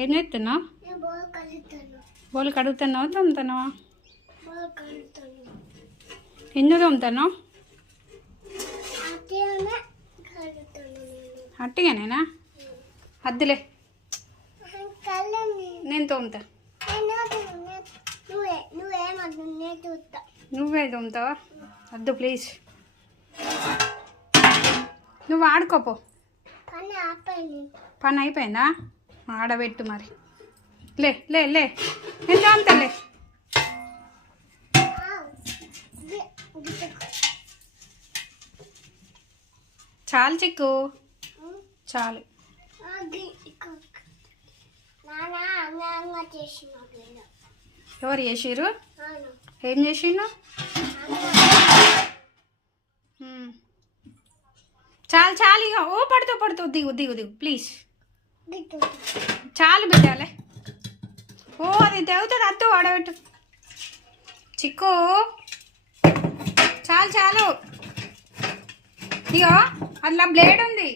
ఏం చేస్తున్నావు? బోలు కడుగుతున్నావా తోముతున్నావా? ఎందుకు తోముతున్నావు? అట్టిగానేనా? అద్దులే, నేను తోముతా. నువ్వే తోముతావా? వద్దు ప్లీజ్, నువ్వు ఆడుకోపో. పని అయిపోయిందా? ఆడబెట్టు మరి. లే లే లే, నేను తోముతాలే. చాలు చిక్కు, చాలు. ఎవరు చేసిర్రు? ఏం చేసిండు? చాలు చాలు, ఇక ఓ పడుతూ దిగు దిగు దిగు ప్లీజ్. చాలు బిడ్డాలే. ఓ అది తెగుతుంది, అద్దు ఆడబెట్టు. చిక్కు చాలు చాలు. ఇగో అట్లా బ్లేడ్ ఉంది.